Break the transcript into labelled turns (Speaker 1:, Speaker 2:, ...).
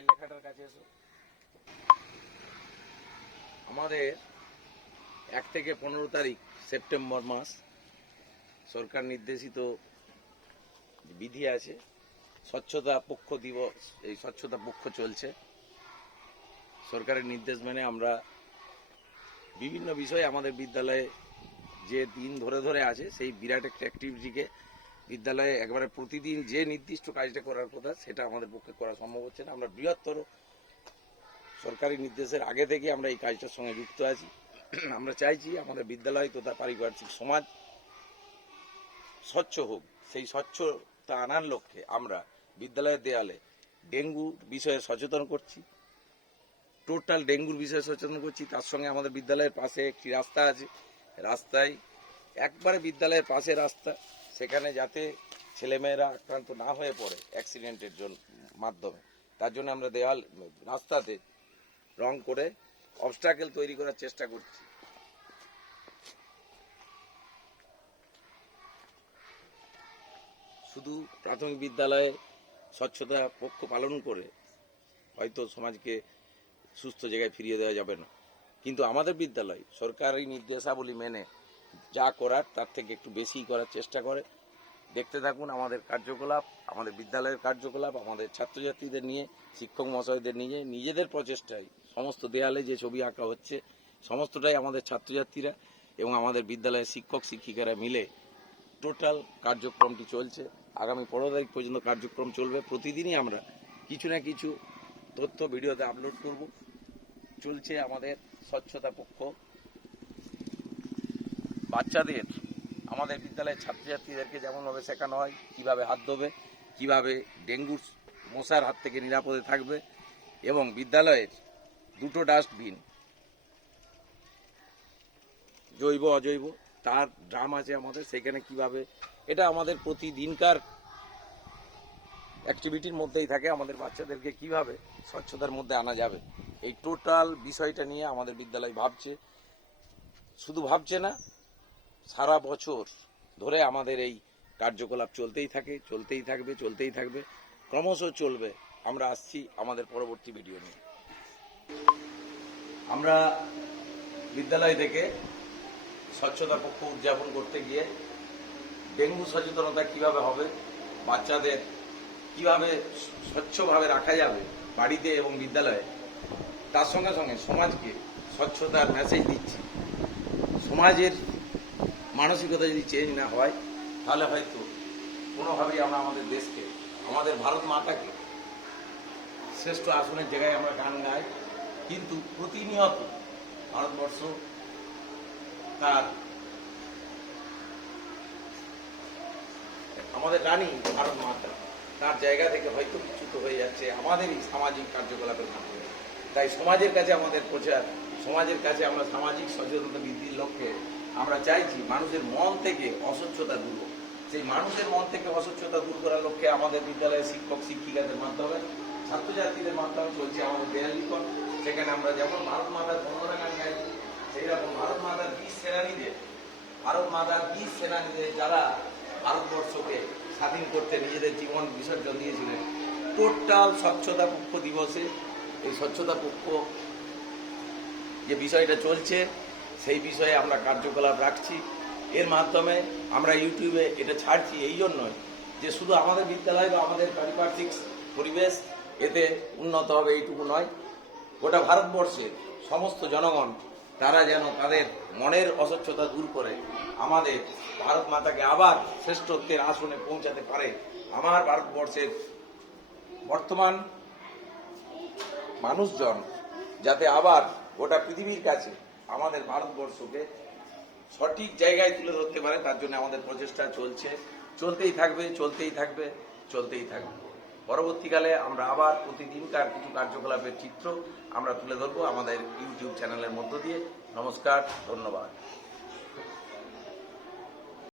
Speaker 1: লেখাটার কাছে এসো। আমাদের এক থেকে পনেরো তারিখ, সেপ্টেম্বর মাস, সরকার নির্দেশিত বিধি আছে, স্বচ্ছতা পক্ষ দিবস, এই স্বচ্ছতা পক্ষ চলছে। সরকারের নির্দেশ মেনে আমরা বিভিন্ন বিষয়ে আমাদের বিদ্যালয়ে যে দিন ধরে ধরে আছে, সেই বিরাট একটা অ্যাক্টিভিটিকে বিদ্যালয়ে একবারে প্রতিদিন যে নির্দিষ্ট কাজটা করার কথা সেটা আমাদের পক্ষে করা সম্ভব হচ্ছে না। আমরা বৃহত্তর সরকারি নির্দেশের আগে থেকে আমরা এই কাজটার সঙ্গে যুক্ত আছি। আমরা চাইছি আমাদের বিদ্যালয় তথা পারিপার্শ্বিক সমাজ স্বচ্ছ হোক। সেই স্বচ্ছতা আনার লক্ষ্যে আমরা বিদ্যালয়ের দেয়ালে ডেঙ্গু বিষয়ে সচেতন করছি। টোটাল ডেঙ্গুর বিষয়ে সচেতন করছি। তার সঙ্গে আমাদের বিদ্যালয়ের পাশে একটি রাস্তা আছে। রাস্তায় একবারে বিদ্যালয়ের পাশে রাস্তা। সেখানে যাতে ছেলেমেয়েরা আক্রান্ত না হয়ে পড়ে অ্যাক্সিডেন্টের জন্য মাধ্যমে। তার জন্য আমরা দেওয়াল রাস্তাতে রং করে অবস্টাকেল তৈরি করার চেষ্টা করছি। শুধু প্রাথমিক বিদ্যালয়ে স্বচ্ছতা পক্ষ পালন করে হয়তো সমাজকে সুস্থ জায়গায় ফিরিয়ে দেওয়া যাবে না। কিন্তু আমাদের বিদ্যালয় সরকারি নির্দেশাবলী মেনে যা করার তার থেকে একটু বেশি করার চেষ্টা করে। দেখতে থাকুন আমাদের কার্যকলাপ, আমাদের বিদ্যালয়ের কার্যকলাপ, আমাদের ছাত্রছাত্রীদের নিয়ে, শিক্ষক মহাশয়দের নিয়ে, নিজেদের প্রচেষ্টায়, সমস্ত দেয়ালে যে ছবি আঁকা হচ্ছে, সমস্তটাই আমাদের ছাত্রছাত্রীরা এবং আমাদের বিদ্যালয়ের শিক্ষক, শিক্ষিকারা মিলে টোটাল কার্যক্রমটি চলছে। আগামী পনেরো তারিখ পর্যন্ত কার্যক্রম চলবে। প্রতিদিনই আমরা কিছু না কিছু তথ্য, ভিডিওতে আপলোড করব। চলছে আমাদের স্বচ্ছতা পক্ষ। বাচ্চাদের, আমাদের বিদ্যালয়ের ছাত্রছাত্রীদেরকে যেমনভাবে শেখানো হয়, কীভাবে হাত ধোবে, কীভাবে ডেঙ্গুর মশার হাত থেকে নিরাপদে থাকবে এবং বিদ্যালয়ের দুটো ডাস্টবিন, জৈব, অজৈব, তার ড্রাম আছে আমাদের, সেখানে কীভাবে, এটা আমাদের প্রতিদিনকার অ্যাক্টিভিটির মধ্যেই থাকে, আমাদের বাচ্চাদেরকে কীভাবে স্বচ্ছতার মধ্যে আনা যাবে। এই টোটাল বিষয়টা নিয়ে আমাদের বিদ্যালয় ভাবছে। শুধু ভাবছে না সারা বছর ধরে আমাদের এই কার্যকলাপ চলতেই থাকে, চলতেই থাকবে চলতেই থাকবে। ক্রমশ চলবে। আমরা আসছি আমাদের পরবর্তী ভিডিও নিয়ে। আমরা বিদ্যালয় থেকে স্বচ্ছতা পক্ষ উদযাপন করতে গিয়ে ডেঙ্গু সচেতনতা কীভাবে হবে, বাচ্চাদের কীভাবে স্বচ্ছভাবে রাখা যাবে বাড়িতে এবং বিদ্যালয়ে, তার সঙ্গে সঙ্গে সমাজকে স্বচ্ছতার মেসেজ দিচ্ছি। সমাজের মানসিকতা যদি চেঞ্জ না হয়, তাহলে হয়তো কোনোভাবেই আমরা আমাদের দেশকে, আমাদের ভারত মাতাকে শ্রেষ্ঠ আসনের জায়গায় আমরা গান গাই। কিন্তু প্রতিনিয়ত ভারতবর্ষ তার আমাদের রানী ভারত মাতা, তার জায়গা থেকে হয়তো বিচ্যুত হয়ে যাচ্ছে, আমাদেরই সামাজিক কার্যকলাপের মাধ্যমে। তাই সমাজের কাছে আমাদের প্রচার, সমাজের কাছে আমরা সামাজিক সচেতনতা বৃদ্ধির লক্ষ্যে আমরা চাইছি মানুষের মন থেকে অস্বচ্ছতা দূর হোক। সেই মানুষের মন থেকে অস্বচ্ছতা দূর করার লক্ষ্যে আমাদের বিদ্যালয়ের শিক্ষক, শিক্ষিকাদের মাধ্যমে, ছাত্রছাত্রীদের মাধ্যমে চলছে আমাদের দেয়াল সেখানে আমরা যেমন ভারত মাতার বন্দনা গান গাইছি সেই রকম ভারত মাতার বীর সেনানীদের, ভারত মাতার বীর সেনানীদের যারা ভারতবর্ষকে স্বাধীন করতে নিজেদের জীবন বিসর্জন দিয়েছিলেন, টোটাল স্বচ্ছতা পক্ষ দিবসে এই স্বচ্ছতা পক্ষ যে বিষয়টা চলছে সেই বিষয়ে আমরা কার্যকলাপ রাখছি। এর মাধ্যমে আমরা ইউটিউবে এটা ছাড়ছি এই জন্যই যে শুধু আমাদের বিদ্যালয় বা আমাদের পারিপার্শ্বিক পরিবেশ এতে উন্নত হবে এইটুকু নয়। গোটা ভারতবর্ষের সমস্ত জনগণ, তারা যেন তাদের মনের অস্বচ্ছতা দূর করে, আমাদের ভারত মাতাকে আবার শ্রেষ্ঠত্বের আসনে পৌঁছাতে পারে। আমার ভারতবর্ষের বর্তমান মানুষজন যাতে আবার গোটা পৃথিবীর কাছে আমাদের ভারতবর্ষকে সঠিক জায়গায় তুলে ধরতে পারে, তার জন্য আমাদের প্রচেষ্টা চলছে। চলতেই থাকবে চলতেই থাকবে চলতেই থাকবে। পরবর্তীকালে আমরা আবার প্রতিদিনকার কিছু কার্যকলাপের চিত্র আমরা তুলে ধরবো আমাদের ইউটিউব চ্যানেলের মধ্য দিয়ে। নমস্কার, ধন্যবাদ।